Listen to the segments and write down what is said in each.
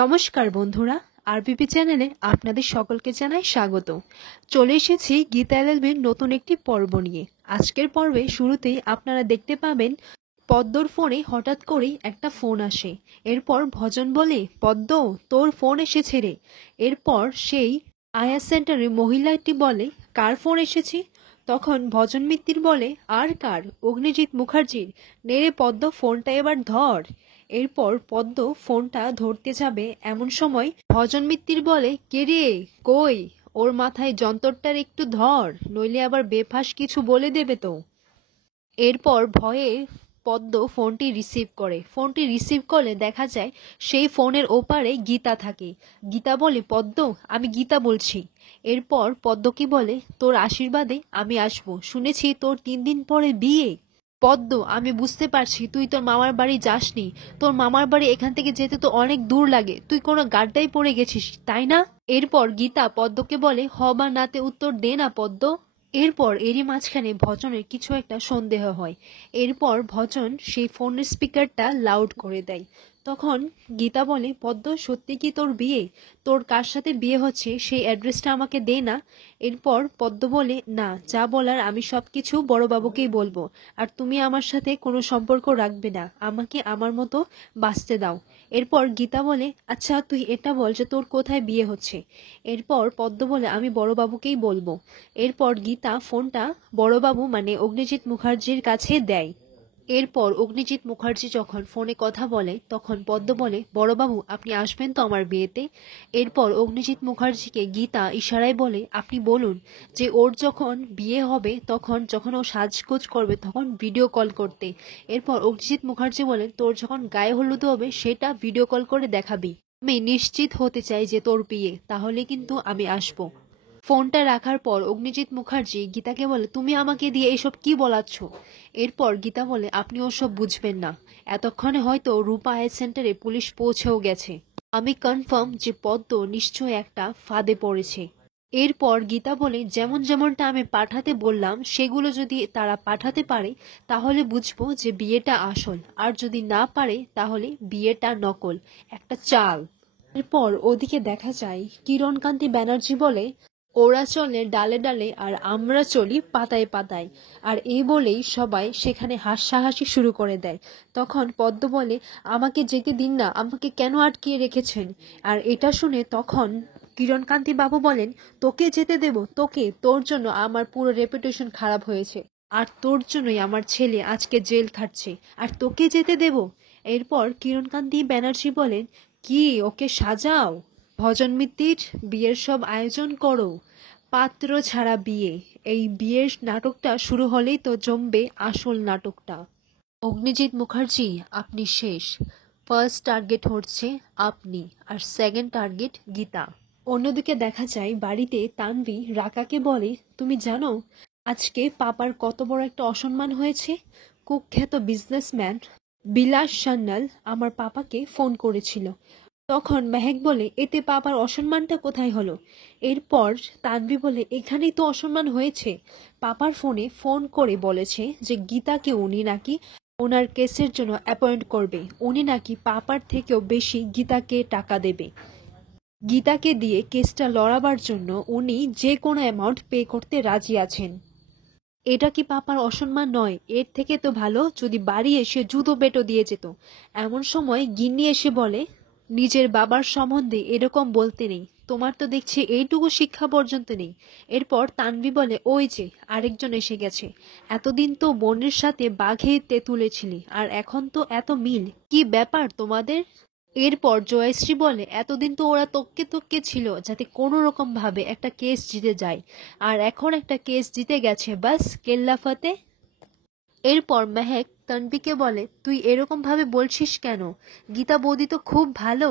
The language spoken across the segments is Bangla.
নমস্কার বন্ধুরা, আরবিপি চ্যানেলে আপনাদের সকলকে জানাই স্বাগত। চলে এসেছি গীতা এলএলবির নতুন একটি পর্ব নিয়ে। আজকের পর্বে শুরুতেই আপনারা দেখতে পাবেন পদ্মর ফোনে হঠাৎ করেই একটা ফোন আসে। এরপর ভজন বলে, পদ্ম তোর ফোন এসেছে রে। এরপর সেই আয়া সেন্টারে মহিলাটি বলে, কার ফোন এসেছে? তখন ভজন মিত্তির বলে, আর কার, অগ্নিজিৎ মুখার্জির। নেড়ে পদ্ম ফোনটা এবার ধর। এরপর পদ্ম ফোনটা ধরতে যাবে, এমন সময় ভজন মিত্তির বলে, কে রে, কই? ওর মাথায় যন্তরটার একটু ধর, নইলে আবার বেফাস কিছু বলে দেবে তো। এরপর ভয়ে পদ্ম ফোনটি রিসিভ করলে দেখা যায় সেই ফোনের ওপারে গীতা থাকে। গীতা বলে, পদ্ম আমি গীতা বলছি। এরপর পদ্ম কি বলে, তোর আশীর্বাদে আমি আসবো, শুনেছি তোর 3 দিন পরে বিয়ে। পদ্ম, আমি বুঝতে পারছি তুই তোর মামার বাড়ি যাসনি। তোর মামার বাড়ি এখান থেকে যেতে তো অনেক দূর লাগে, তুই কোনো গাড্ডায় পড়ে গেছিস তাই না? এরপর গীতা পদ্মকে বলে, হ বা নাতে উত্তর দে না পদ্ম। এরপর এরই মাঝখানে ভজনের কিছু একটা সন্দেহ হয়। এরপর ভজন সেই ফোনের স্পিকারটা লাউড করে দেয়। তখন গীতা বলে, পদ্ম সত্যি কি তোর বিয়ে? তোর কার সাথে বিয়ে হচ্ছে সেই অ্যাড্রেসটা আমাকে দে না। এরপর পদ্ম বলে, না, যা বলার আমি সবকিছু বড়বাবুকেই বলবো, আর তুমি আমার সাথে কোনো সম্পর্ক রাখবে না, আমাকে আমার মতো বাঁচতে দাও। এরপর গীতা বলে, আচ্ছা তুই এটা বল যে তোর কোথায় বিয়ে হচ্ছে। এরপর পদ্ম বলে, আমি বড়বাবুকেই বলবো। এরপর গীতা ফোনটা বড়বাবু মানে অগ্নিজিৎ মুখার্জির কাছে দেয়। এরপর অগ্নিজিৎ মুখার্জি যখন ফোনে কথা বলে তখন পদ্ম বলে, বড়বাবু আপনি আসবেন তো আমার বিয়েতে? এরপর অগ্নিজিৎ মুখার্জিকে গীতা ইশারায় বলে, আপনি বলুন যে ওর যখন বিয়ে হবে যখন ও সাজগোজ করবে তখন ভিডিও কল করতে। এরপর অগ্নিজিৎ মুখার্জি বলে, তোর যখন গায়ে হলুদ হবে সেটা ভিডিও কল করে দেখাবি। আমি নিশ্চিত হতে চাই যে তোর বিয়ে, তাহলে কিন্তু আমি আসবো। ফোনটা রাখার পর অগ্নিজিৎ মুখার্জি গীতাকে বলে, তুমি আমাকে দিয়ে এসব কি বলাচ্ছ? এরপর গীতা বলে, আপনি ওসব বুঝবেন না, এতক্ষণে হয়তো রূপা আই সেন্টারে পুলিশ পৌঁছেও গেছে। আমি কনফার্ম যে পদ্ম নিশ্চয় একটা ফাঁদে পড়েছে। এরপর গীতা বলে, যেমন যেমনটা আমি পাঠাতে বললাম সেগুলো যদি তারা পাঠাতে পারে তাহলে বুঝবো যে বিয়েটা আসল, আর যদি না পারে তাহলে বিয়েটা নকল, একটা চাল। এরপর ওদিকে দেখা যায় কিরণকান্তি ব্যানার্জি বলে, ওরা চলে ডালে ডালে আর আমরা চলি পাতায় পাতায়। আর এই বলেই সবাই সেখানে হাসাহাসি শুরু করে দেয়। তখন পদ্ম বলে, আমাকে যেতে দিন না, আমাকে কেন আটকিয়ে রেখেছেন? আর এটা শুনে তখন কিরণকান্তি বাবু বলেন, তোকে যেতে দেব? তোকে? তোর জন্য আমার পুরো রেপুটেশন খারাপ হয়েছে, আর তোর জন্যই আমার ছেলে আজকে জেল খাটছে, আর তোকে যেতে দেব? এরপর কিরণকান্তি ব্যানার্জি বলেন, কি ওকে সাজাও, ভজন মিত্তির বিয়ের সব আয়োজন করো, পাত্র ছাড়া বিয়ে। এই বিয়ের নাটকটা শুরু হলেই তো জমবে আসল নাটকটা। অগ্নিজিৎ মুখার্জি আপনি শেষ। ফার্স্ট টার্গেট হচ্ছে আপনি, আর সেকেন্ড টার্গেট গীতা। অন্যদিকে দেখা যায় বাড়িতে তানভি রাকাকে বলে, তুমি জানো আজকে পাপার কত বড় একটা অসম্মান হয়েছে? কুখ্যাত বিজনেসম্যান বিলাস সান্যাল আমার পাপাকে ফোন করেছিল। তখন মেহেক বলে, এতে পাপার অসম্মানটা কোথায় হলো? এরপর তানভি বলে, এখানেই তো অসম্মান হয়েছে। পাপার ফোনে ফোন করে বলেছে যে গীতাকে উনি নাকি ওনার কেসের জন্য অ্যাপয়েন্ট করবে, উনি নাকি পাপার থেকেও বেশি গীতাকে টাকা দেবে। গীতাকে দিয়ে কেসটা লড়াবার জন্য উনি যে কোনো অ্যামাউন্ট পে করতে রাজি আছেন। এটা কি পাপার অসম্মান নয়? এর থেকে তো ভালো যদি বাড়ি এসে জুতো পেটো দিয়ে যেত। এমন সময় গিন্নি এসে বলে, নিজের বাবার সম্বন্ধে এরকম বলতে নেই, তোমার তো দেখছি এইটুকু শিক্ষা পর্যন্ত নেই। এরপর তানভি বলে, ওই যে আরেকজন এসে গেছে, এতদিন তো বোনের সাথে বাঘে তুলেছিলি, আর এখন তো এত মিল, কি ব্যাপার তোমাদের? এরপর জয়শ্রী বলে, এতদিন তো ওরা তককে তককে ছিল যাতে কোনো রকম ভাবে একটা কেস জিতে যায়, আর এখন একটা কেস জিতে গেছে, বাস কেল্লাফাতে। এরপর মেহেক তানভিকে বলে, তুই এরকম ভাবে বলছিস কেন? গীতা বৌদি তো খুব ভালো।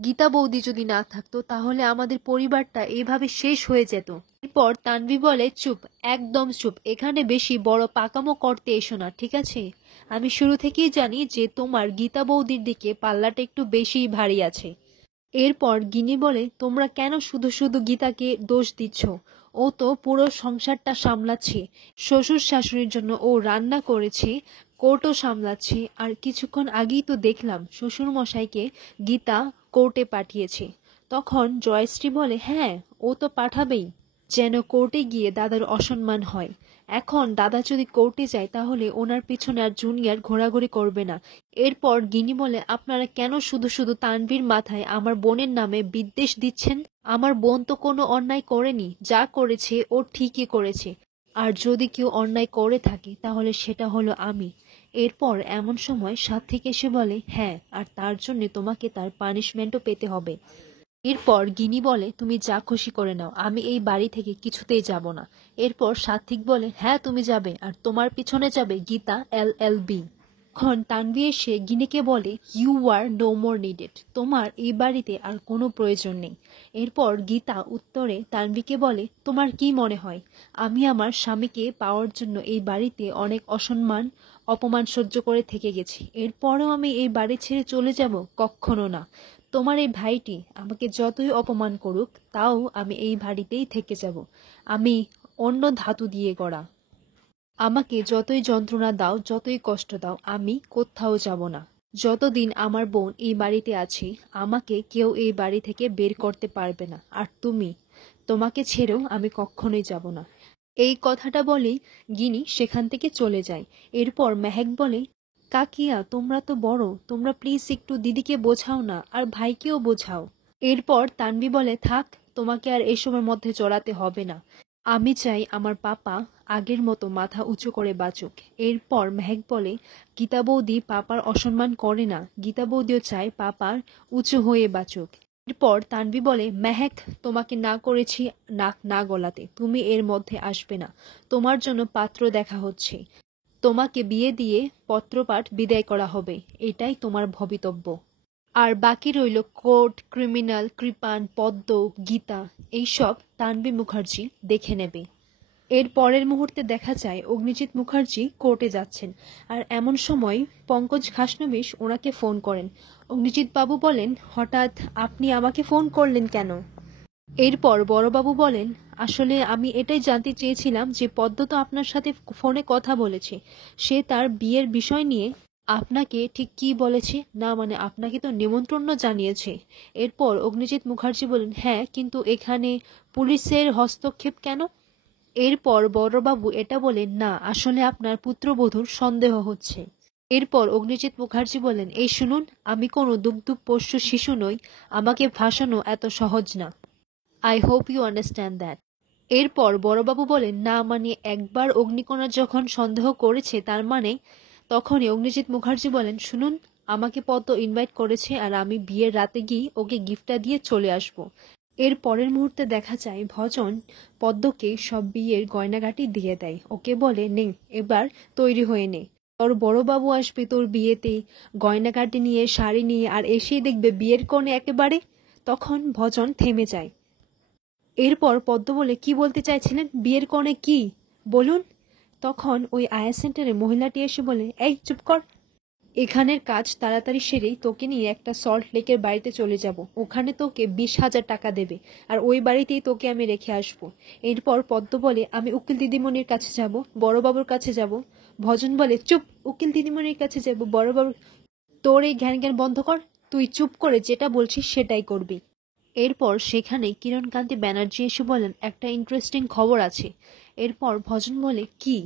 গীতা বৌদি যদি না থাকতো তাহলে আমাদের পরিবারটা এইভাবে শেষ হয়ে যেত। এরপর তানভি বলে, চুপ, একদম চুপ, এখানে বেশি বড় পাকামো করতে এসো না, ঠিক আছে? আমি শুরু থেকেই জানি যে তোমার গীতা বৌদির দিকে পাল্লাটা একটু বেশিই ভারী আছে। এরপর গিনি বলে, তোমরা কেন শুধু শুধু গীতাকে দোষ দিচ্ছ? ও তো পুরো সংসারটা সামলাচ্ছে, শ্বশুর শাশুড়ির জন্য ও রান্না করেছে, কোর্টও সামলাচ্ছে, আর কিছুক্ষণ আগেই তো দেখলাম শ্বশুর মশাইকে গীতা কোর্টে পাঠিয়েছে। তখন জয়শ্রী বলে, হ্যাঁ, ও তো পাঠাবেই, যেন কোর্টে গিয়ে দাদার অসম্মান হয়। এখন দাদা যদি কোর্টে যায় তাহলে ওনার পিছনে আর জুনিয়র ঘোরাঘুরি করবে না। এরপর গিনি বলে, আপনারা কেন শুধু শুধু তানভীর মাথায় আমার বোনের নামে বিদ্বেষ দিচ্ছেন? আমার বোন তো কোনো অন্যায় করেনি, যা করেছে ও ঠিকই করেছে। আর যদি কেউ অন্যায় করে থাকে তাহলে সেটা হলো আমি। এরপর এমন সময় সাত্বিক এসে বলে, হ্যাঁ, আর তার জন্য তোমাকে তার পানিশমেন্টও পেতে হবে। এরপর গিনি বলে, তুমি যা খুশি করে নাও, আমি এই বাড়ি থেকে কিছুতেই যাব না। এরপর সাত্বিক বলে, হ্যাঁ তুমি যাবে, আর তোমার পিছনে যাবে গীতা LLB। এখন তানভি এসে গিনিকে বলে, you are no more needed, তোমার এই বাড়িতে আর কোনো প্রয়োজন নেই। এরপর গীতা উত্তরে তানভিকে বলে, তোমার কি মনে হয় আমি আমার স্বামীকে পাওয়ার জন্য এই বাড়িতে অনেক অসম্মান অপমান সহ্য করে থেকে গেছি, এরপরেও আমি এই বাড়ি ছেড়ে চলে যাব? কখনো না। তোমার এই ভাইটি আমাকে যতই অপমান করুক তাও আমি এই বাড়িতেই থেকে যাব। আমি অন্য ধাতু দিয়ে গড়া, আমাকে যতই যন্ত্রণা দাও, যতই কষ্ট দাও, আমি কোথাও যাব না। যতদিন আমার বোন এই বাড়িতে আছে আমাকে কেউ এই বাড়ি থেকে বের করতে পারবে না। আর তোমাকে ছেড়েও আমি কখনোই যাব না। এই কথাটা বলেই গিনি সেখান থেকে চলে যায়। এরপর মেহেক বলে, কাকিয়া তোমরা তো বড়, তোমরা প্লিজ একটু দিদিকে বোঝাও না, আর ভাইকেও বোঝাও। এরপর তানভি বলে, থাক, তোমাকে আর এসবের মধ্যে জড়াতে হবে না। আমি চাই আমার পাপা আগের মতো মাথা উঁচু করে বাঁচুক। এরপর মেহেক বলে, গীতা বৌদি পাপার অসম্মান করে না, গীতা বৌদিও চায় পাপার উঁচু হয়ে বাঁচুক। এরপর তানভি বলে, মেহেক, তোমাকে না করেছি নাক না গলাতে, তুমি এর মধ্যে আসবে না। তোমার জন্য পাত্র দেখা হচ্ছে, তোমাকে বিয়ে দিয়ে পত্রপাঠ বিদায় করা হবে, এটাই তোমার ভবিতব্য। আর বাকি রইল কোর্ট, ক্রিমিনাল, কৃপান, পদ্ম, গীতা, এইসব তানভি মুখার্জি দেখে নেবে। এর পরের মুহূর্তে দেখা যায় অগ্নিজিৎ মুখার্জি কোর্টে যাচ্ছেন। আর এমন সময় পঙ্কজ খাসনবিশ ওনাকে ফোন করেন। অগ্নিজিৎ বাবু বলেন, হঠাৎ আপনি আমাকে ফোন করলেন কেন? এরপর বড়বাবু বলেন, আসলে আমি এটাই জানতে চেয়েছিলাম যে পদ্ম তো আপনার সাথে ফোনে কথা বলেছে, সে তার বিয়ের বিষয় নিয়ে আপনাকে ঠিক কি বলেছে? না মানে আপনাকে তো নিমন্ত্রণ জানিয়েছে। এরপর অগ্নিজিৎ মুখার্জি বলেন, হ্যাঁ, কিন্তু এখানে পুলিশের হস্তক্ষেপ কেন? এরপর বড়বাবু এটা বলেন, না আসলে আপনার পুত্রবধূর সন্দেহ হচ্ছে। এরপর অগ্নিজিৎ মুখার্জি বলেন, এই শুনুন, আমি কোনো দুগ্ধপোষ্য শিশু নই, আমাকে ভাসানো এত সহজ না। I hope you understand that. এরপর বড়বাবু বলেন, না মানে একবার অগ্নিকণা যখন সন্দেহ করেছে তার মানে। তখনই অগ্নিজিৎ মুখার্জি বলেন, শুনুন, আমাকে পদ্ম ইনভাইট করেছে আর আমি বিয়ের রাতে গিয়ে ওকে গিফটটা দিয়ে চলে আসব। এর পরের মুহূর্তে দেখা যায় ভজন পদ্মকে সব বিয়ের গয়নাগাটি দিয়ে দেয়। ওকে বলে, নে এবার তৈরি হয়ে নে, তোর বড়বাবু আসবে তোর বিয়েতে গয়নাগাটি নিয়ে, শাড়ি নিয়ে, আর এসেই দেখবে বিয়ের কোণে একেবারে। তখন ভজন থেমে যায়। এরপর পদ্ম বলে, কি বলতে চাইছিলেন, বিয়ের কোণে কি বলুন? তখন ওই আয়া সেন্টারে মহিলাটি এসে বলে, এই চুপ কর, এখানের কাজ তাড়াতাড়ি সেরেই তোকে নিয়ে একটা সল্ট লেকের বাড়িতে চলে যাব, ওখানে তোকে 20,000 টাকা দেবে, আর ওই বাড়িতেই তোকে আমি রেখে আসবো। এরপর পদ্ম বলে, আমি উকিল দিদিমণির কাছে যাব, বড়বাবুর কাছে যাব। ভজন বলে, চুপ, উকিল দিদিমণির কাছে যাব, বড়বাবু, তোর এই জ্ঞান জ্ঞান বন্ধ কর, তুই চুপ করে যেটা বলছিস সেটাই করবি। এরপর সেখানে কিরণকান্তি ব্যানার্জি এসে বলেন, একটা ইন্টারেস্টিং খবর আছে। এরপর ভজন বলে, কি?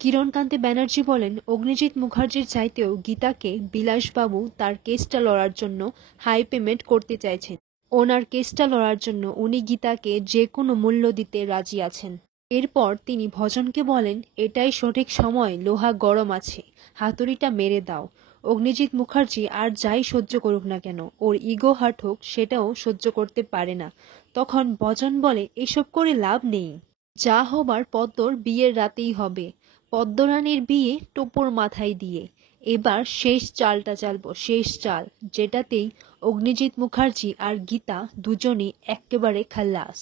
কিরণকান্তি ব্যানার্জি বলেন, অগ্নিজিৎ মুখার্জির চাইতেও গীতাকে বিলাসবাবু তার কেসটা লড়ার জন্য হাই পেমেন্ট করতে চাইছেন। ওনার কেসটা লড়ার জন্য উনি গীতাকে যে কোনো মূল্য দিতে রাজি আছেন। এরপর তিনি ভজনকে বলেন, এটাই সঠিক সময়, লোহা গরম আছে, হাতুড়িটা মেরে দাও। অগ্নিজিৎ মুখার্জি আর যাই সহ্য করুক না কেন, ওর ইগো হার্ট হোক, সেটাও সহ্য করতে পারে না। তখন ভজন বলে, এসব করে লাভ নেই, যা হবার পদ্মর বিয়ের রাতেই হবে। পদ্মরানীর বিয়ে টোপর মাথায় দিয়ে এবার শেষ চালটা চালবো, শেষ চাল, যেটাতেই অগ্নিজিৎ মুখার্জি আর গীতা দুজনই একেবারে খালাস।